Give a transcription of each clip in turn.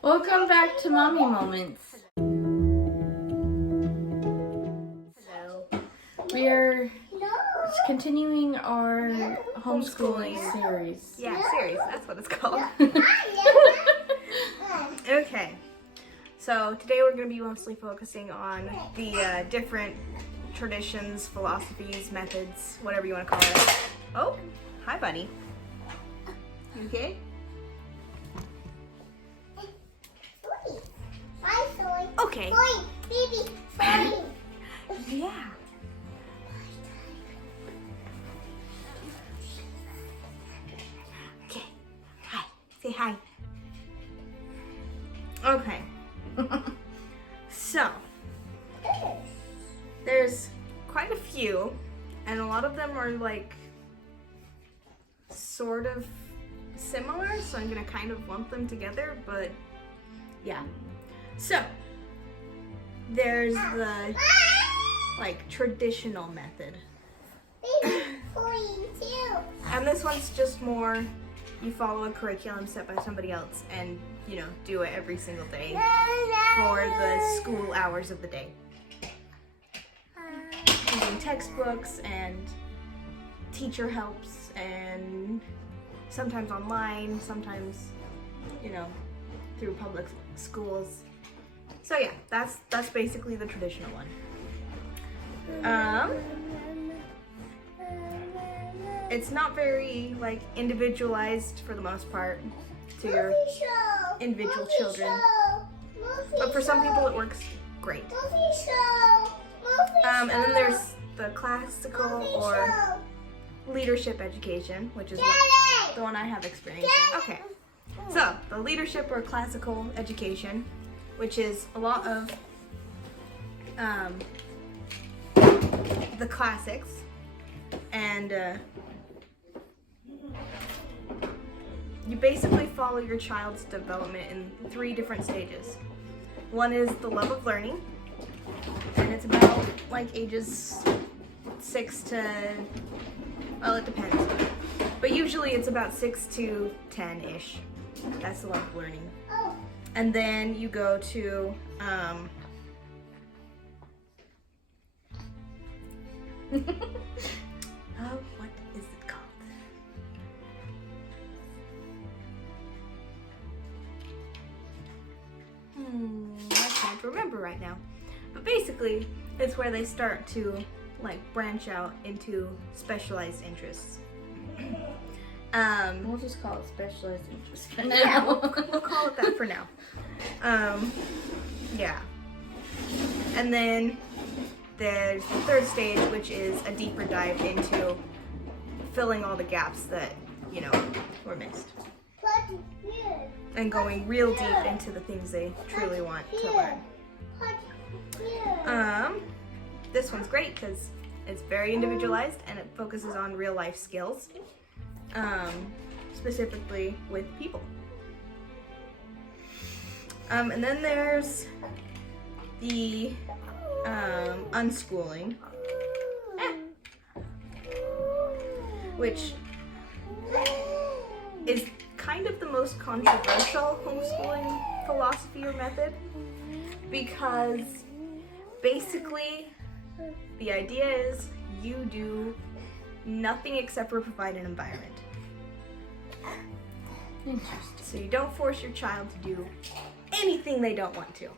Welcome back to Mommy Moments. Hello. We are continuing our homeschooling series. Yeah, series. That's what it's called. Okay. So today we're going to be mostly focusing on the different traditions, philosophies, methods, whatever you want to call it. Oh, hi, buddy. You okay? Okay. Yeah. Okay. Hi. Say hi. Okay. So, there's quite a few, and a lot of them are like sort of similar, so I'm gonna kind of lump them together, but yeah. So, there's the like traditional method. And this one's just more, you follow a curriculum set by somebody else and, you know, do it every single day for the school hours of the day. Using textbooks and teacher helps and sometimes online, sometimes, you know, through public schools. So yeah, that's basically the traditional one. It's not very like individualized for the most part to your individual children, but for some people it works great. And then there's the classical or leadership education, which is the one I have experience in. Okay, so the leadership or classical education, which is a lot of the classics, and you basically follow your child's development in 3 different stages. One is the love of learning, and it's about like ages 6 to, well, it depends, but usually it's about 6 to 10-ish. That's the love of learning. And then you go to what is it called? I can't remember right now. But basically, it's where they start to like branch out into specialized interests. We'll just call it specialized interest for now. Yeah, we'll call it that for now. Yeah. And then there's the 3rd stage, which is a deeper dive into filling all the gaps that, you know, were missed. And going real deep into the things they truly want to learn. This one's great because it's very individualized and it focuses on real life skills, specifically with people. And then there's the unschooling, which is kind of the most controversial homeschooling philosophy or method, because basically the idea is you do nothing except for provide an environment. Interesting. So you don't force your child to do anything they don't want to.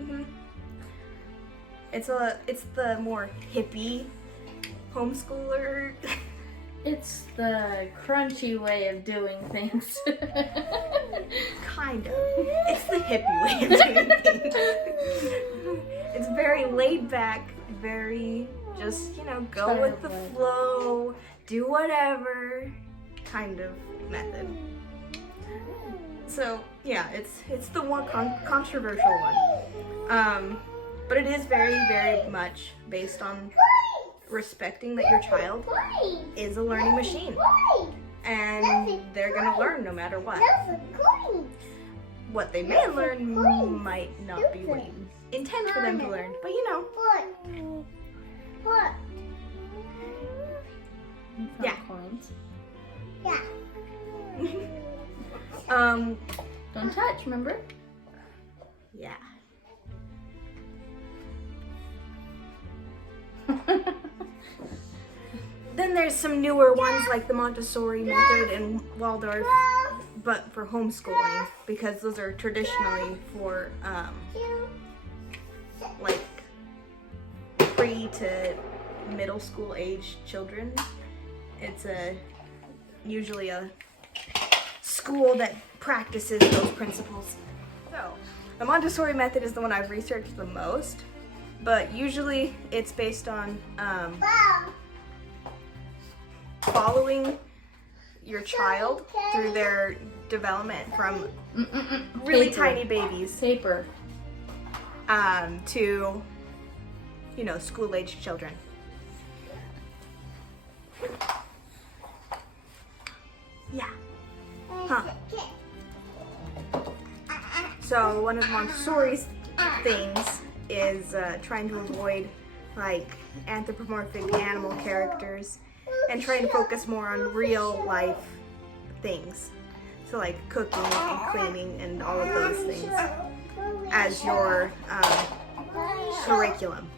Mm-hmm. It's the more hippie homeschooler. It's the crunchy way of doing things. Kind of. It's the hippie way of doing things. It's very laid back, very just, you know, go with the flow, do whatever kind of method. So yeah, it's the more controversial one. But it is very, very much based on respecting that your child is a learning machine, and they're gonna learn no matter what. What they may learn might not be what you intend for them to learn, but you know. Yeah. Coins. Yeah. Don't touch, remember? Yeah. Then there's some newer ones like the Montessori method and Waldorf, but for homeschooling, because those are traditionally for like pre to middle school age children. It's usually a school that practices those principles. So the Montessori method is the one I've researched the most, but usually it's based on following your child through their development from really tiny babies Paper. to, you know, school-age children. Yeah. Huh. So one of Montessori's things is trying to avoid like anthropomorphic animal characters and trying to focus more on real life things. So like cooking and cleaning and all of those things as your curriculum.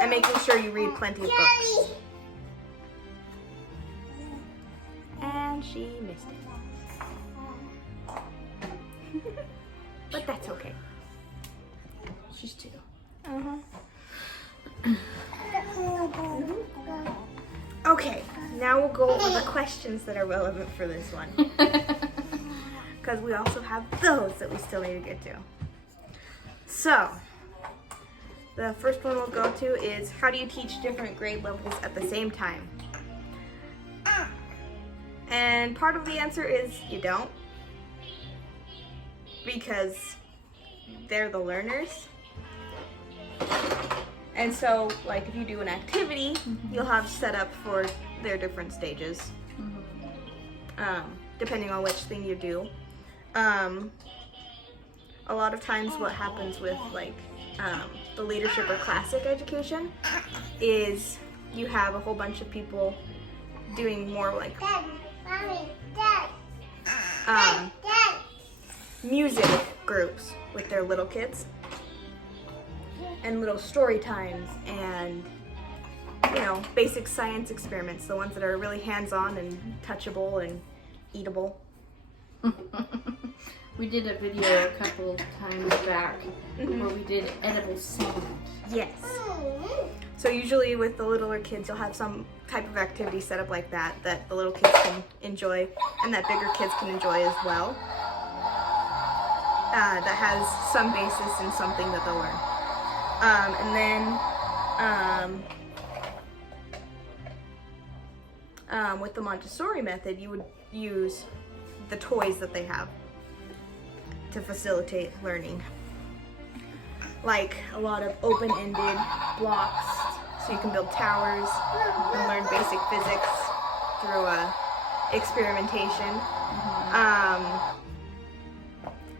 And making sure you read plenty of books. And she missed it. But that's okay. She's 2. Okay, now we'll go over the questions that are relevant for this one. Because we also have those that we still need to get to. So, the first one we'll go to is, how do you teach different grade levels at the same time? And part of the answer is you don't. Because they're the learners. And so, like, if you do an activity, you'll have set up for their different stages, depending on which thing you do. A lot of times what happens with, like, the leadership or classic education is you have a whole bunch of people doing more, like, music groups with their little kids. And little story times and, you know, basic science experiments, the ones that are really hands-on and touchable and eatable. We did a video a couple times back where we did edible sand. Yes. So usually with the littler kids, you'll have some type of activity set up like that that the little kids can enjoy and that bigger kids can enjoy as well. That has some basis in something that they'll learn. And then with the Montessori method, you would use the toys that they have to facilitate learning. Like a lot of open-ended blocks, so you can build towers and learn basic physics through experimentation.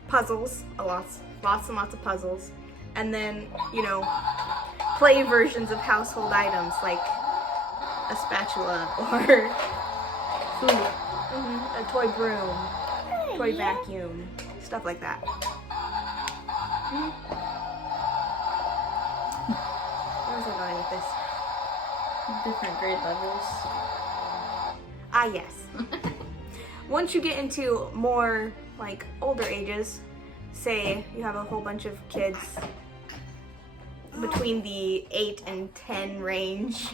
Puzzles, lots and lots of puzzles. And then, you know, play versions of household items like a spatula or food, a toy broom, toy vacuum, stuff like that. Where was I going with this? Different grade levels. Ah, yes. Once you get into more like older ages, say you have a whole bunch of kids between the 8 and 10 range,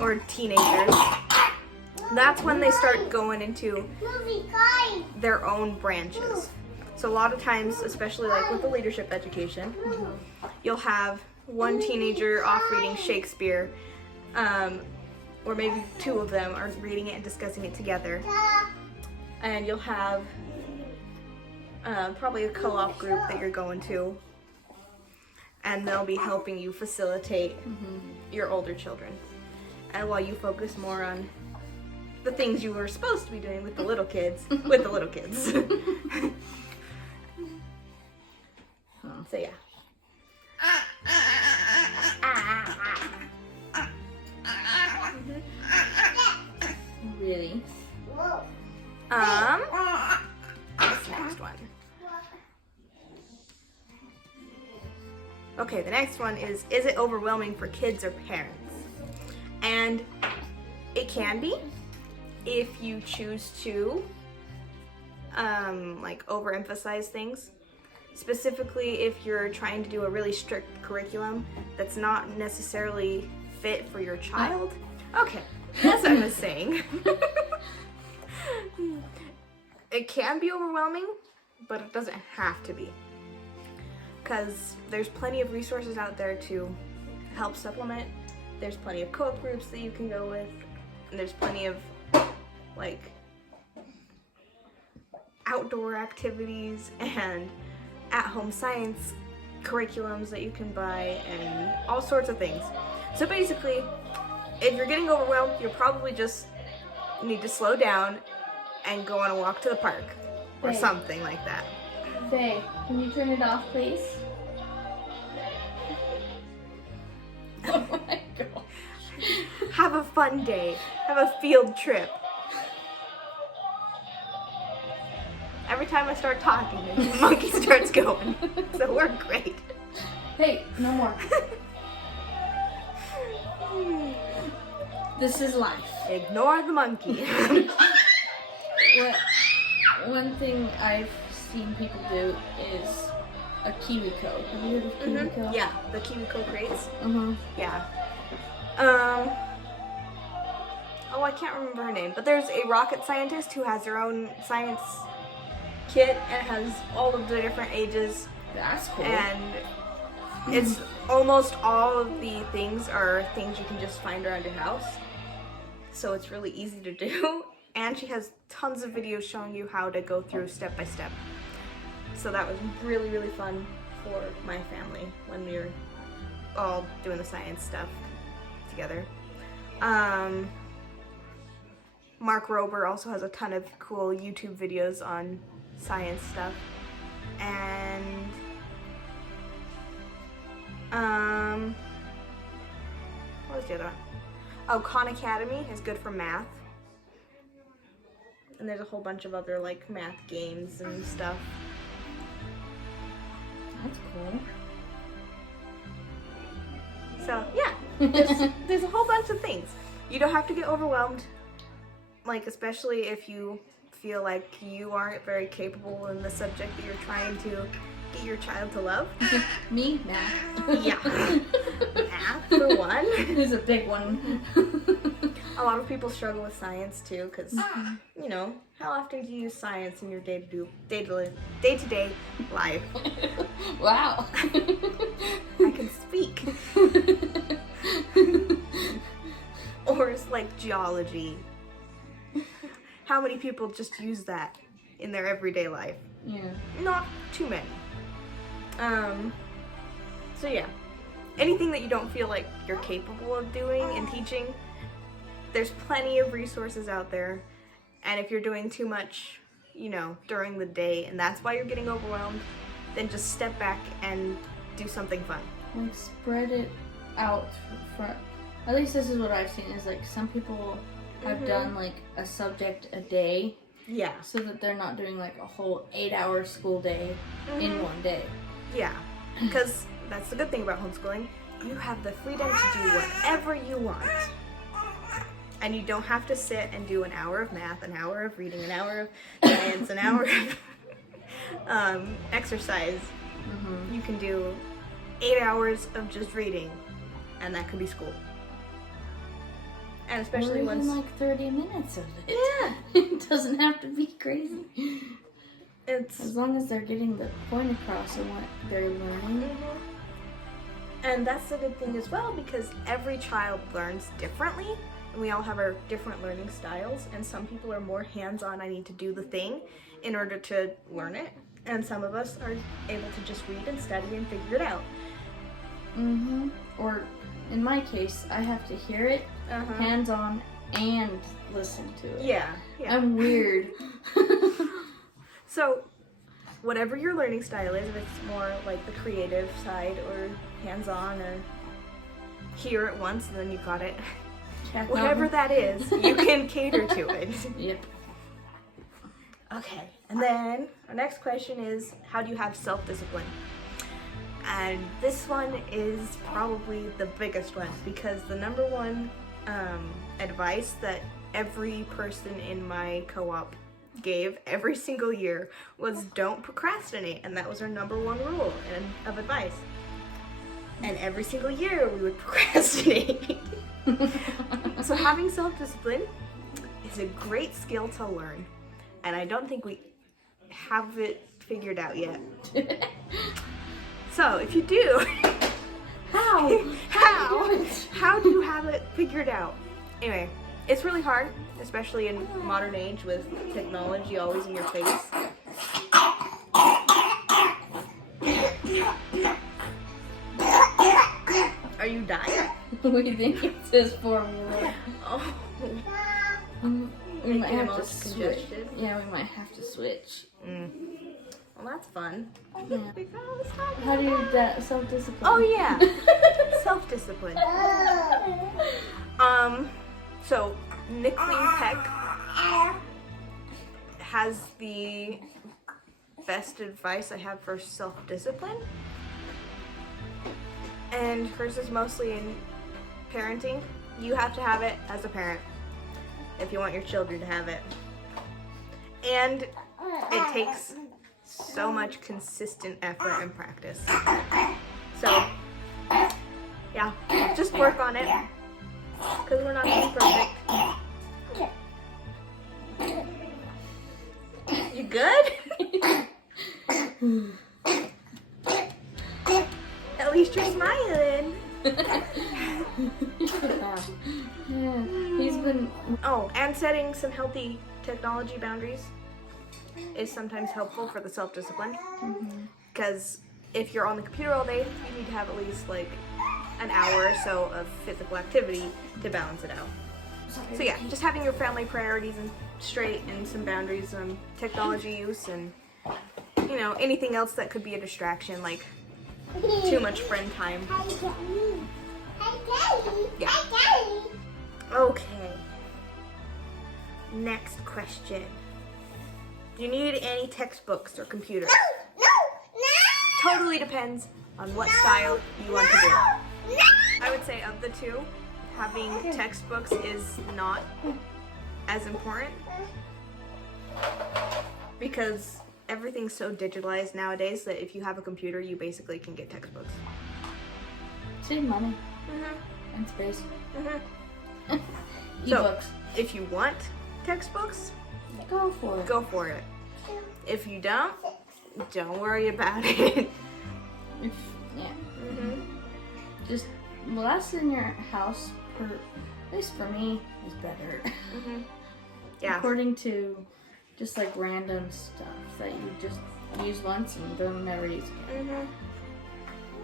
or teenagers, that's when they start going into their own branches. So a lot of times, especially like with the leadership education, you'll have one teenager off reading Shakespeare, or maybe 2 of them are reading it and discussing it together. And you'll have probably a co-op group that you're going to, and they'll be helping you facilitate your older children. And while you focus more on the things you were supposed to be doing with the little kids, with the little kids. So yeah. Really? What's the next one? Okay, the next one is it overwhelming for kids or parents? And it can be if you choose to like overemphasize things. Specifically if you're trying to do a really strict curriculum that's not necessarily fit for your child. Okay, as I was saying. It can be overwhelming, but it doesn't have to be. Because there's plenty of resources out there to help supplement. There's plenty of co-op groups that you can go with. And there's plenty of like outdoor activities and at-home science curriculums that you can buy and all sorts of things. So basically, if you're getting overwhelmed, you probably just need to slow down and go on a walk to the park or something like that. Faye, can you turn it off, please? Oh my gosh. Have a fun day. Have a field trip. Every time I start talking, the monkey starts going. So we're great. Hey, no more. This is life. Ignore the monkey. One thing I've seen people do is a KiwiCo. Have you heard of KiwiCo? Yeah, the KiwiCo crates. Yeah. Oh, I can't remember her name, but there's a rocket scientist who has her own science kit and has all of the different ages. That's cool. And it's almost all of the things are things you can just find around your house. So it's really easy to do. And she has tons of videos showing you how to go through step by step. So that was really, really fun for my family when we were all doing the science stuff together. Mark Rober also has a ton of cool YouTube videos on science stuff. And what was the other one? Oh, Khan Academy is good for math. And there's a whole bunch of other like math games and stuff. That's cool. So yeah, there's a whole bunch of things. You don't have to get overwhelmed, like especially if you feel like you aren't very capable in the subject that you're trying to get your child to love. Me? Math. Yeah. Math for one. It's a big one. A lot of people struggle with science too, because you know, how often do you use science in your day-to-day life? Wow. I can speak. Or it's like geology. How many people just use that in their everyday life? Yeah. Not too many. So yeah, anything that you don't feel like you're capable of doing and teaching, there's plenty of resources out there. And if you're doing too much, you know, during the day and that's why you're getting overwhelmed, then just step back and do something fun. Like spread it out for, at least this is what I've seen, is like some people have done like a subject a day. Yeah. So that they're not doing like a whole 8-hour school day in one day. Yeah, because that's the good thing about homeschooling. You have the freedom to do whatever you want. And you don't have to sit and do an hour of math, an hour of reading, an hour of science, an hour of exercise. You can do 8 hours of just reading, and that could be school. And especially or even once like 30 minutes of it. Yeah. It doesn't have to be crazy. It's as long as they're getting the point across and what they're learning. And that's the good thing as well, because every child learns differently, and we all have our different learning styles, and some people are more hands-on, I need to do the thing in order to learn it, and some of us are able to just read and study and figure it out. Or in my case, I have to hear it, hands-on, and listen to it. Yeah. I'm weird. So, whatever your learning style is, if it's more like the creative side or hands-on or hear it once and then you got it, whatever that is, you can cater to it. Yep. Okay, and then our next question is, how do you have self-discipline? And this one is probably the biggest one, because the number one advice that every person in my co-op gave every single year was don't procrastinate, and that was our number one rule of advice. And every single year we would procrastinate. So having self-discipline is a great skill to learn, and I don't think we have it figured out yet. So if you do, how do you have it figured out? Anyway, it's really hard, especially in modern age with technology always in your face. Are you dying? We think it says formula. Oh. We might Making have them to all switch. congested? Yeah, we might have to switch. Well, that's fun. Yeah. Because How do you that self-discipline? oh yeah, self-discipline. So Nickling Peck has the best advice I have for self-discipline, and hers is mostly in parenting. You have to have it as a parent if you want your children to have it, and it takes so much consistent effort and practice. So yeah, just work on it, because we're not gonna be perfect. You good? At least you're smiling. Yeah, he's been. Oh, and setting some healthy technology boundaries is sometimes helpful for the self-discipline. Because if you're on the computer all day, you need to have at least like an hour or so of physical activity to balance it out. So yeah, just having your family priorities and straight and some boundaries on technology use, and you know, anything else that could be a distraction, like too much friend time. Yeah. Okay. Next question. Do you need any textbooks or computers? Totally depends on what style you want to do. I would say of the two, having textbooks is not as important, because everything's so digitalized nowadays that if you have a computer, you basically can get textbooks. Save money and space. So, E-books. if you want textbooks, Go for it. go for it. If you don't worry about it. Yeah. Just less in your house, at least for me, is better. Yeah. According to just like random stuff that you just use once and don't never use again.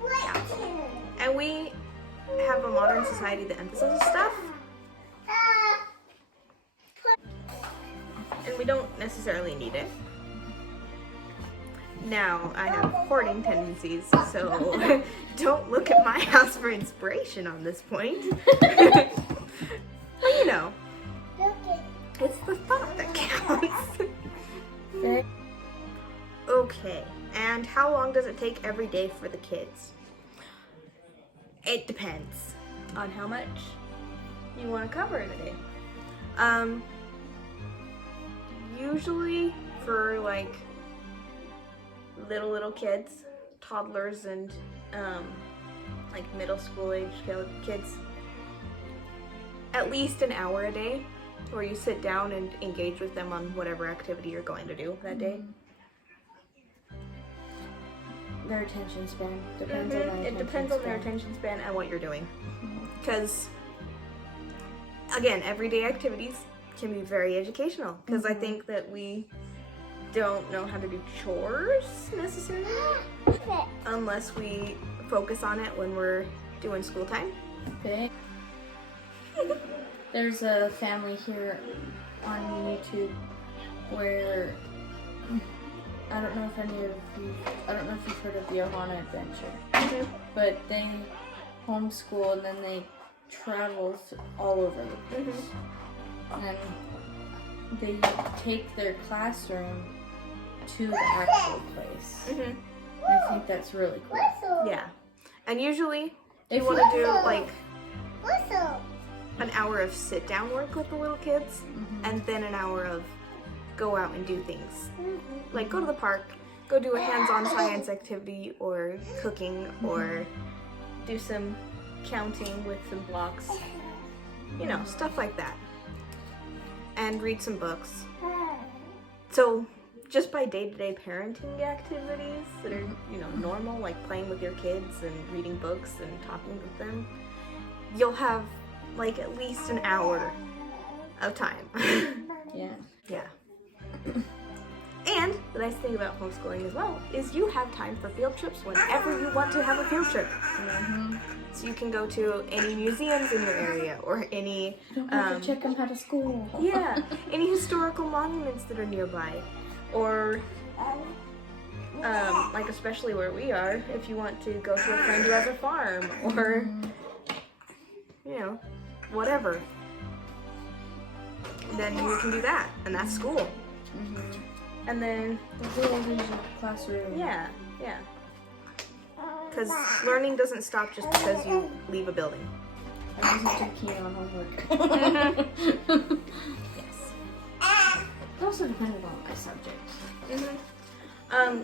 Yeah. And we have a modern society that emphasizes stuff, and we don't necessarily need it. Now, I have hoarding tendencies, so don't look at my house for inspiration on this point. But you know, it's the thought that counts. Okay, and how long does it take every day for the kids? It depends on how much you want to cover in a day. Usually for like little kids, toddlers, and like middle school age kids, at least an hour a day, where you sit down and engage with them on whatever activity you're going to do that day. Their attention span depends on It depends on their attention span and what you're doing. Because, again, everyday activities can be very educational. Because I think that we don't know how to do chores necessarily unless we focus on it when we're doing school time. Okay. There's a family here on YouTube where I don't know if you've heard of the Ohana Adventure, but they homeschool and then they travel all over the place. And they take their classroom to the actual place. I think that's really cool. Yeah. And usually you want to do like an hour of sit down work with the little kids and then an hour of go out and do things. Like go to the park, go do a hands-on science activity or cooking or do some counting with some blocks. You know, stuff like that. And read some books. So just by day-to-day parenting activities that are, you know, normal, like playing with your kids and reading books and talking with them, you'll have like at least an hour of time. Yeah. Yeah. And the nice thing about homeschooling as well is you have time for field trips whenever you want to have a field trip. So you can go to any museums in your area or any You don't have to check them out of school. yeah, any historical monuments that are nearby, or like especially where we are, if you want to go to a friend who has a farm or you know, whatever, then you can do that, and that's school. And then The world is your classroom. yeah, because learning doesn't stop just because you leave a building. I wasn't too keen on homework. Yes. It also depended on my subject.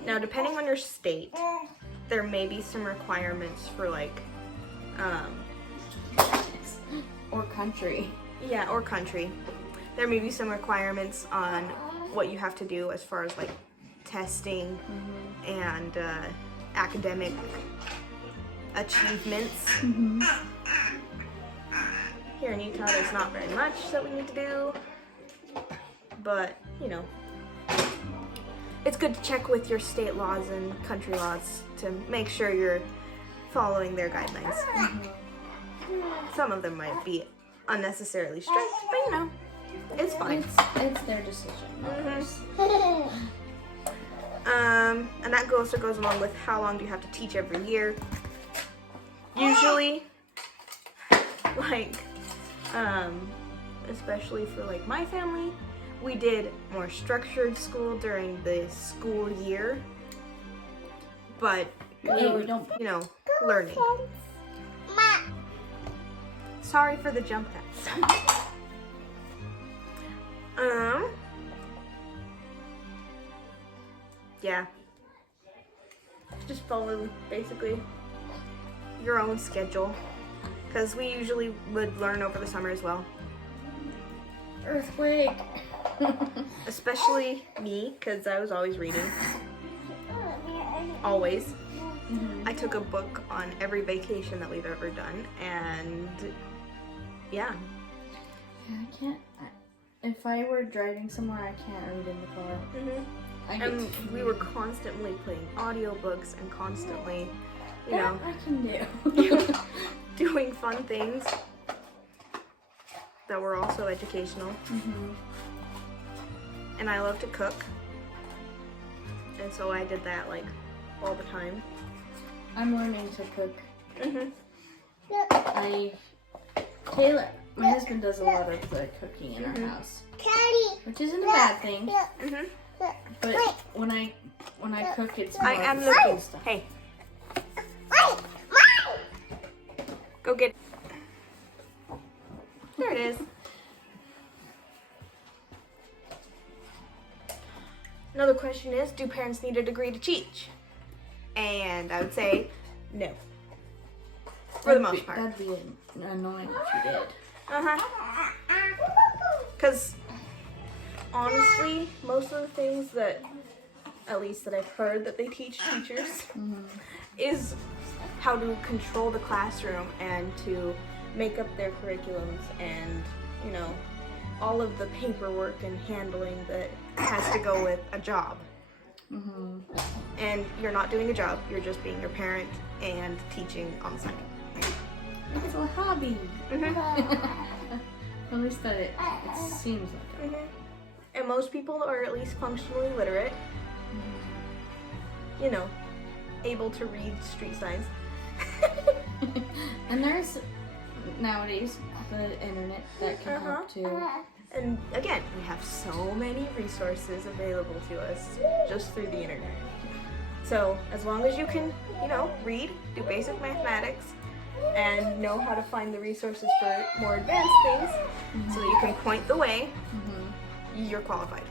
Now, depending on your state, there may be some requirements for like, Or country. yeah, or country. There may be some requirements on what you have to do as far as like testing and academic achievements. Here in Utah, there's not very much that we need to do, but you know, it's good to check with your state laws and country laws to make sure you're following their guidelines. Some of them might be unnecessarily strict, but you know, it's fine. It's their decision. And that also goes along with how long do you have to teach every year. Usually, like, especially for like my family, we did more structured school during the school year, but Yeah, we don't. you know, learning. Sorry for the jump cuts. Yeah. Just follow basically your own schedule, because we usually would learn over the summer as well. Earthquake. Especially me, because I was always reading. Always. I took a book on every vacation that we've ever done, and yeah. I can't. If I were driving somewhere, I can't read in the car. And we were constantly playing audiobooks and constantly, you know, I can do. doing fun things that were also educational. And I love to cook, and so I did that like all the time. I'm learning to cook. Taylor, my husband does a lot of the cooking in our house, which isn't a bad thing. But when I cook, it's more I am of looking. stuff. Hey. Go get it. There it is. Another question is, do parents need a degree to teach? And I would say no. For the most part. That'd be annoying if you did. Because honestly, most of the things that, at least that I've heard that they teach teachers, is how to control the classroom and to make up their curriculums and, you know, all of the paperwork and handling that has to go with a job. And you're not doing a job, you're just being your parent and teaching on the side. It's a hobby. At least that it seems like it. And most people are at least functionally literate. You know, able to read street signs. And there's nowadays, the internet, that can help too. And again, we have so many resources available to us just through the internet. So as long as you can, read, do basic mathematics, and know how to find the resources for more advanced things, so that you can point the way, you're qualified.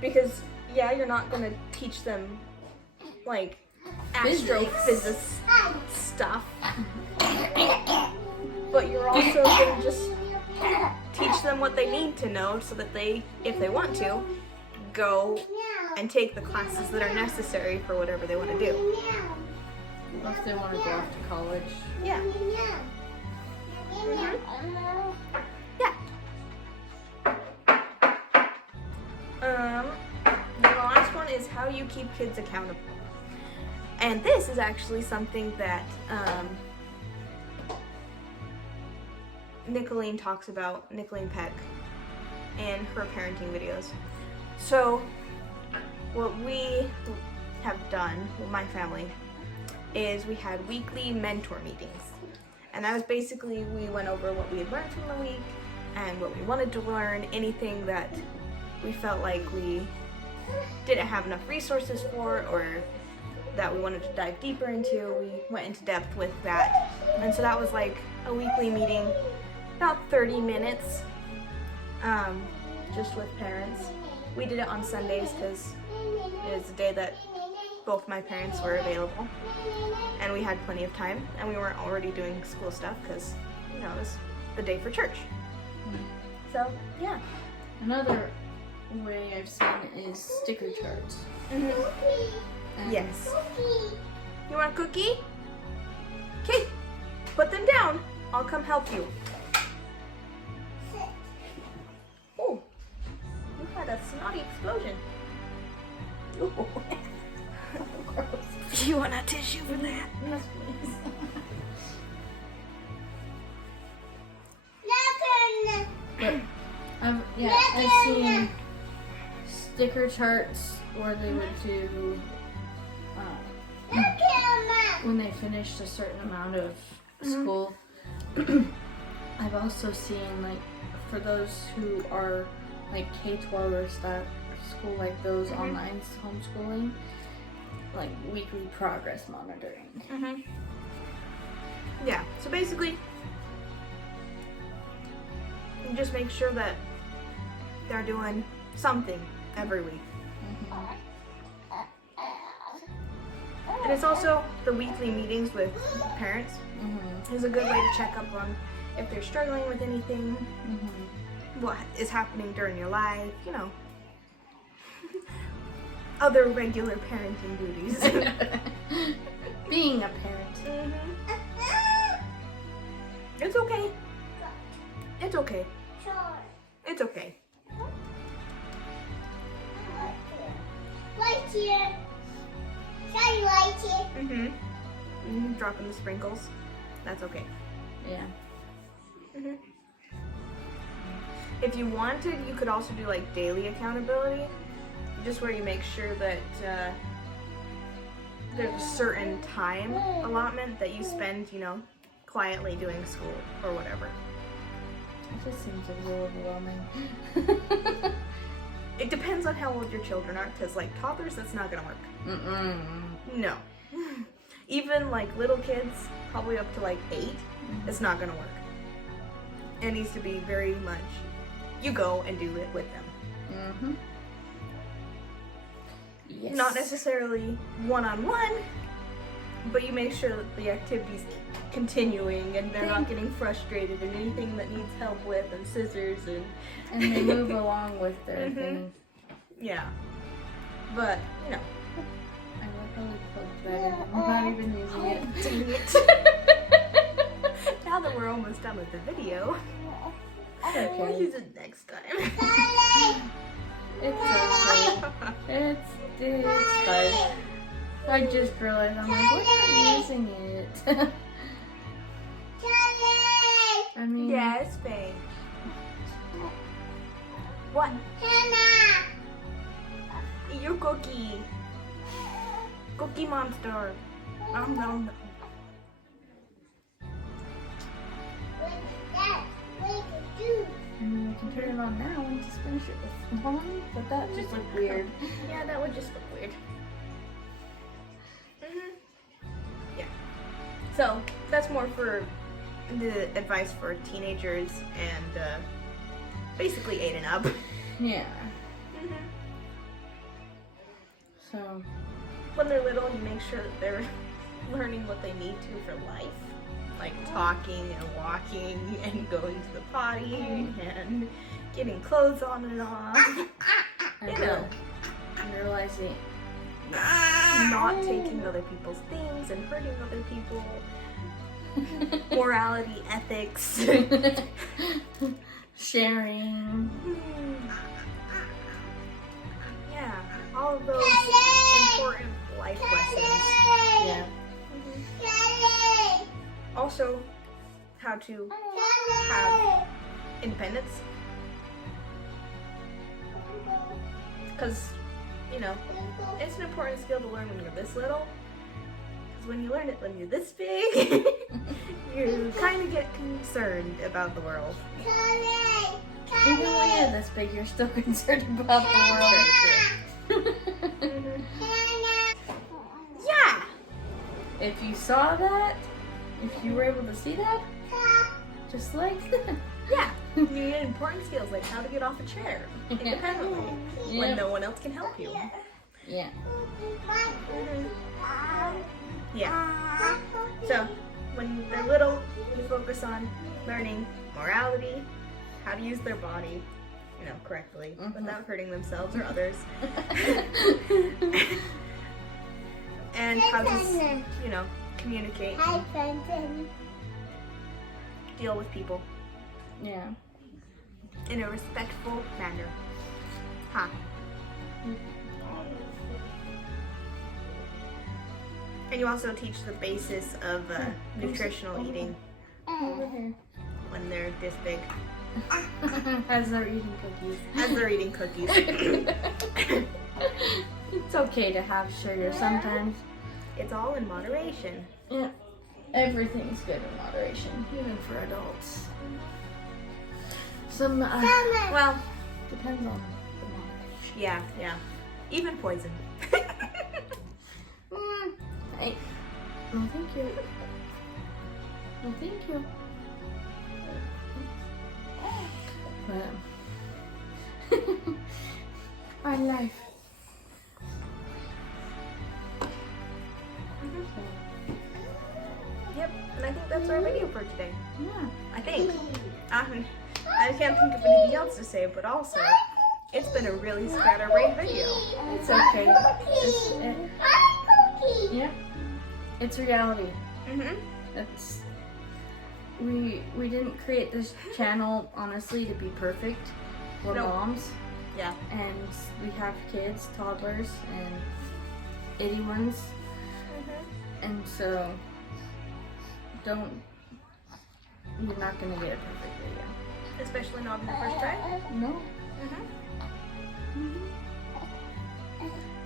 Because, you're not going to teach them, like, astrophysics stuff. But you're also going to just teach them what they need to know so that they, if they want to, go and take the classes that are necessary for whatever they want to do. Or if they want to go off to college. Yeah. The last one is how you keep kids accountable. And this is actually something that Nicolene talks about, Nicolene Peck, in her parenting videos. So what we have done with my family is we had weekly mentor meetings. And that was basically, we went over what we had learned from the week and what we wanted to learn, anything that we felt like we didn't have enough resources for or that we wanted to dive deeper into. We went into depth with that. And so that was like a weekly meeting, about 30 minutes, just with parents. We did it on Sundays because it is a day that both my parents were available and we had plenty of time and we weren't already doing school stuff because, it was the day for church. So, yeah. Another way I've seen is sticker charts. Yes. You want a cookie? Okay, put them down. I'll come help you. Oh, you had a snotty explosion. Do you want a tissue for that? Yes, please. But I've seen sticker charts where they would do when they finished a certain amount of school. I've also seen, like, for those who are like K-12 or school, like those online homeschooling, like weekly progress monitoring. Yeah, so basically you just make sure that they're doing something every week. And it's also the weekly meetings with parents is a good way to check up on if they're struggling with anything, what is happening during your life, other regular parenting duties. Being a parent. It's okay. It's okay. It's okay. Right here. Shiny right here. Dropping the sprinkles. That's okay. Yeah. If you wanted, you could also do like daily accountability, just where you make sure that there's a certain time allotment that you spend, quietly doing school or whatever. It just seems a little overwhelming. It depends on how old your children are, because like toddlers, that's not gonna work. No. Even like little kids, probably up to like 8, it's not gonna work. It needs to be very much, you go and do it with them. Yes. Not necessarily one-on-one, but you make sure that the activity's continuing and they're not getting frustrated and anything that needs help with and scissors and they move along with their thing. Yeah. But, I like how we plugged that in. I'm not even using it. dang it. Now that we're almost done with the video, we'll use it next time. It's okay. It's fine. I just realized I'm like, we're not using it. I mean, Yes, babe. What? Hannah. Eat your cookie. Cookie monster. Nom nom nom. can turn it on now and just finish it with one, but that just looked weird. Yeah, that would just look weird. Yeah. So that's more for the advice for teenagers and basically 8 and up. Yeah. So When they're little, you make sure that they're learning what they need to for life, like talking and walking and going to the potty and getting clothes on and off. You know, and realizing not taking other people's things and hurting other people. Morality, ethics. sharing. Yeah, all of those important life lessons. Yeah. Also, how to have independence. Because, you know, it's an important skill to learn when you're this little. Because when you learn it when you're this big, you kind of get concerned about the world. Even when you're this big, you're still concerned about the world. Yeah! If you saw that, if you were able to see that, just like that. Yeah, you need important skills like how to get off a chair independently when Yep. no one else can help you. Yeah. Yeah. So, when they're little, you focus on learning morality, how to use their body, you know, correctly without hurting themselves or others, and how to, you know, communicate, and deal with people Yeah. in a respectful manner. Huh. And you also teach the basis of nutritional eating Over here. when they're this big, As they're eating cookies. as they're eating cookies. It's okay to have sugar sometimes. It's all in moderation. Yeah. Everything's good in moderation, even for adults. Some, Well, depends on the moderation. yeah. Even poison. Hey. No, thank you. No, thank you. But, my life. Yep, and I think that's our video for today. Yeah. I think. I can't think of anything else to say, but also, it's been a really scatterbrained video. It's okay. Yeah. It's reality. It's we didn't create this channel honestly to be perfect. We're Nope. moms Yeah. and we have kids, toddlers and itty ones, and so you're not gonna get a perfect video. Especially not in the first try. No.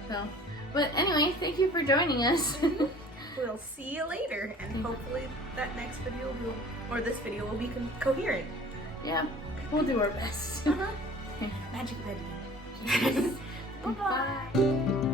So, but anyway, thank you for joining us. We'll see you later, and hopefully that next video or this video will be coherent. Yeah, we'll do our best. Magic editing. Bye-bye. Bye.